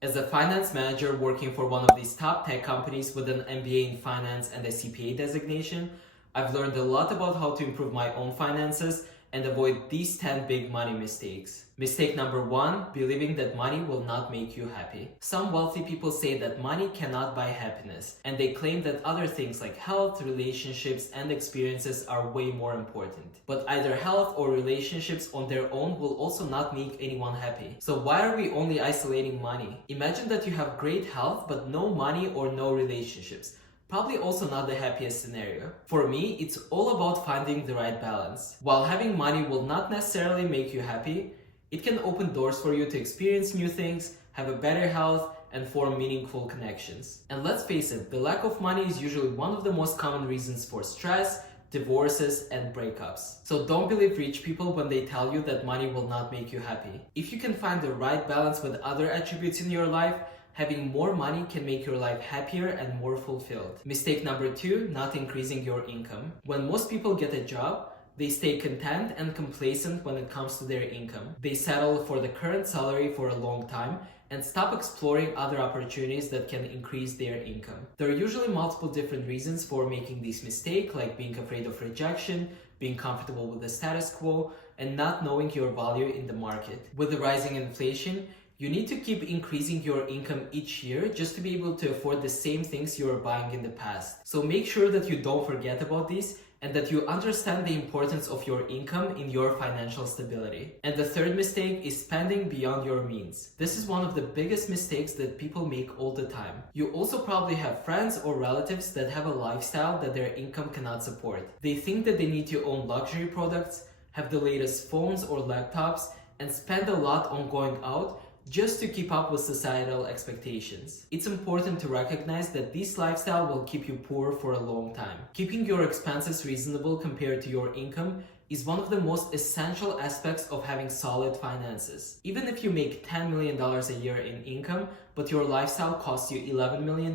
As a finance manager working for one of these top tech companies with an MBA in finance and a CPA designation, I've learned a lot about how to improve my own finances and avoid these 10 big money mistakes. Mistake number 1, believing that money will not make you happy. Some wealthy people say that money cannot buy happiness, and they claim that other things like health, relationships, and experiences are way more important. But either health or relationships on their own will also not make anyone happy. So why are we only isolating money? Imagine that you have great health but no money or no relationships. Probably also not the happiest scenario. For me, it's all about finding the right balance. While having money will not necessarily make you happy, it can open doors for you to experience new things, have a better health, and form meaningful connections. And let's face it, the lack of money is usually one of the most common reasons for stress, divorces, and breakups. So don't believe rich people when they tell you that money will not make you happy. If you can find the right balance with other attributes in your life, having more money can make your life happier and more fulfilled. Mistake number 2, not increasing your income. When most people get a job, they stay content and complacent when it comes to their income. They settle for the current salary for a long time and stop exploring other opportunities that can increase their income. There are usually multiple different reasons for making this mistake, like being afraid of rejection, being comfortable with the status quo, and not knowing your value in the market. With the rising inflation, you need to keep increasing your income each year just to be able to afford the same things you were buying in the past. So make sure that you don't forget about these and that you understand the importance of your income in your financial stability. And the third mistake is spending beyond your means. This is one of the biggest mistakes that people make all the time. You also probably have friends or relatives that have a lifestyle that their income cannot support. They think that they need to own luxury products, have the latest phones or laptops, and spend a lot on going out just to keep up with societal expectations. It's important to recognize that this lifestyle will keep you poor for a long time. Keeping your expenses reasonable compared to your income is one of the most essential aspects of having solid finances. Even if you make $10 million a year in income, but your lifestyle costs you $11 million,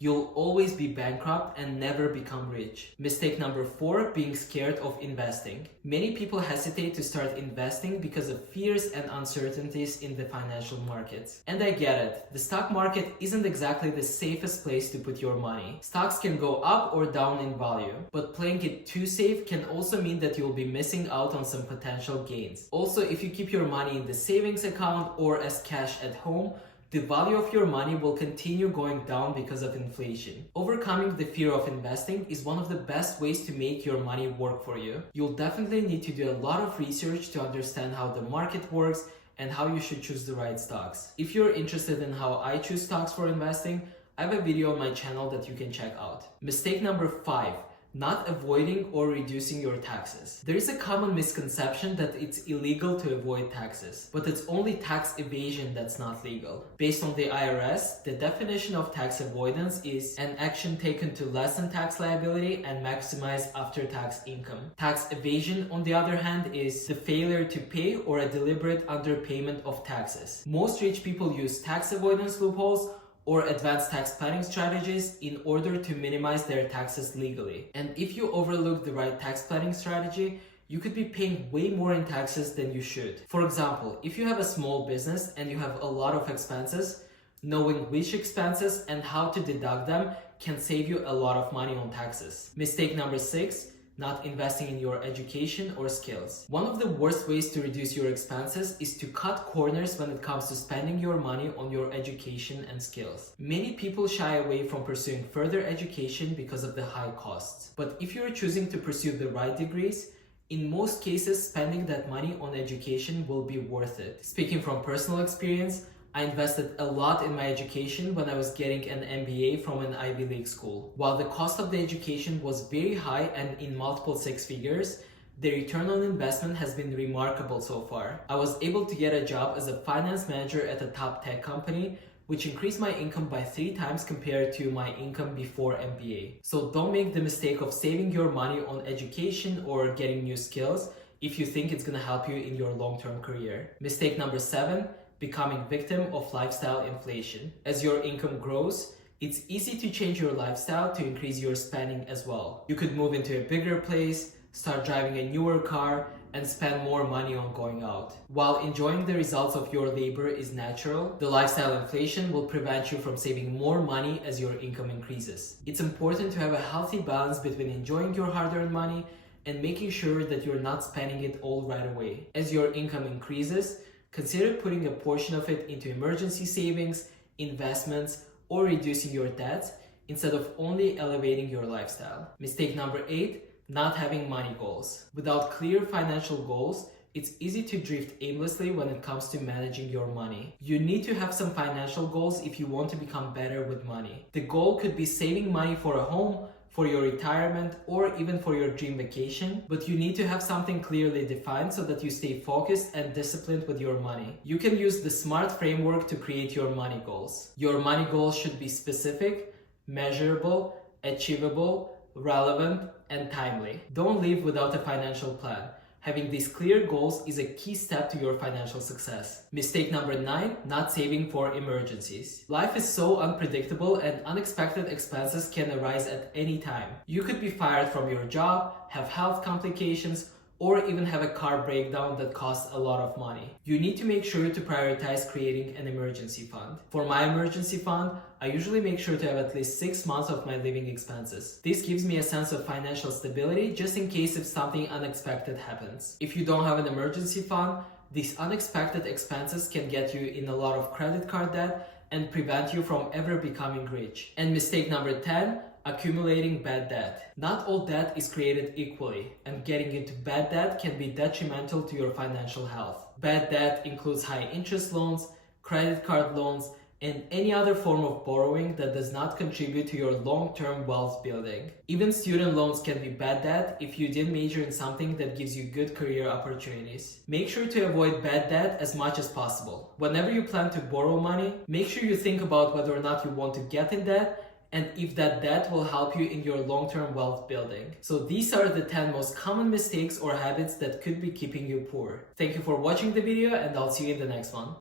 you'll always be bankrupt and never become rich. Mistake number 4, being scared of investing. Many people hesitate to start investing because of fears and uncertainties in the financial markets. And I get it, the stock market isn't exactly the safest place to put your money. Stocks can go up or down in value, but playing it too safe can also mean that you'll be missing out on some potential gains. Also, if you keep your money in the savings account or as cash at home, the value of your money will continue going down because of inflation. Overcoming the fear of investing is one of the best ways to make your money work for you. You'll definitely need to do a lot of research to understand how the market works and how you should choose the right stocks. If you're interested in how I choose stocks for investing, I have a video on my channel that you can check out. Mistake number 5. Not avoiding or reducing your taxes. There is a common misconception that it's illegal to avoid taxes, but it's only tax evasion that's not legal. Based on the IRS, the definition of tax avoidance is an action taken to lessen tax liability and maximize after-tax income. Tax evasion, on the other hand, is the failure to pay or a deliberate underpayment of taxes. Most rich people use tax avoidance loopholes or advanced tax planning strategies in order to minimize their taxes legally. And if you overlook the right tax planning strategy, you could be paying way more in taxes than you should. For example, if you have a small business and you have a lot of expenses, knowing which expenses and how to deduct them can save you a lot of money on taxes. Mistake number 6, not investing in your education or skills. One of the worst ways to reduce your expenses is to cut corners when it comes to spending your money on your education and skills. Many people shy away from pursuing further education because of the high costs. But if you're choosing to pursue the right degrees, in most cases, spending that money on education will be worth it. Speaking from personal experience, I invested a lot in my education when I was getting an MBA from an Ivy League school. While the cost of the education was very high and in multiple 6 figures, the return on investment has been remarkable so far. I was able to get a job as a finance manager at a top tech company, which increased my income by 3 times compared to my income before MBA. So don't make the mistake of saving your money on education or getting new skills if you think it's gonna help you in your long-term career. Mistake number 7, becoming victim of lifestyle inflation. As your income grows, it's easy to change your lifestyle to increase your spending as well. You could move into a bigger place, start driving a newer car, and spend more money on going out. While enjoying the results of your labor is natural, the lifestyle inflation will prevent you from saving more money as your income increases. It's important to have a healthy balance between enjoying your hard-earned money and making sure that you're not spending it all right away. As your income increases, consider putting a portion of it into emergency savings, investments, or reducing your debts instead of only elevating your lifestyle. Mistake number 8, not having money goals. Without clear financial goals, it's easy to drift aimlessly when it comes to managing your money. You need to have some financial goals if you want to become better with money. The goal could be saving money for a home, for your retirement, or even for your dream vacation, but you need to have something clearly defined so that you stay focused and disciplined with your money. You can use the SMART framework to create your money goals. Your money goals should be specific, measurable, achievable, relevant, and timely. Don't live without a financial plan. Having these clear goals is a key step to your financial success. Mistake number 9, not saving for emergencies. Life is so unpredictable and unexpected expenses can arise at any time. You could be fired from your job, have health complications, or even have a car breakdown that costs a lot of money. You need to make sure to prioritize creating an emergency fund. For my emergency fund, I usually make sure to have at least 6 months of my living expenses. This gives me a sense of financial stability just in case if something unexpected happens. If you don't have an emergency fund, these unexpected expenses can get you in a lot of credit card debt and prevent you from ever becoming rich. And mistake number 10, accumulating bad debt. Not all debt is created equally, and getting into bad debt can be detrimental to your financial health. Bad debt includes high interest loans, credit card loans, and any other form of borrowing that does not contribute to your long-term wealth building. Even student loans can be bad debt if you didn't major in something that gives you good career opportunities. Make sure to avoid bad debt as much as possible. Whenever you plan to borrow money, make sure you think about whether or not you want to get in debt and if that debt will help you in your long-term wealth building. So these are the 10 most common mistakes or habits that could be keeping you poor. Thank you for watching the video, and I'll see you in the next one.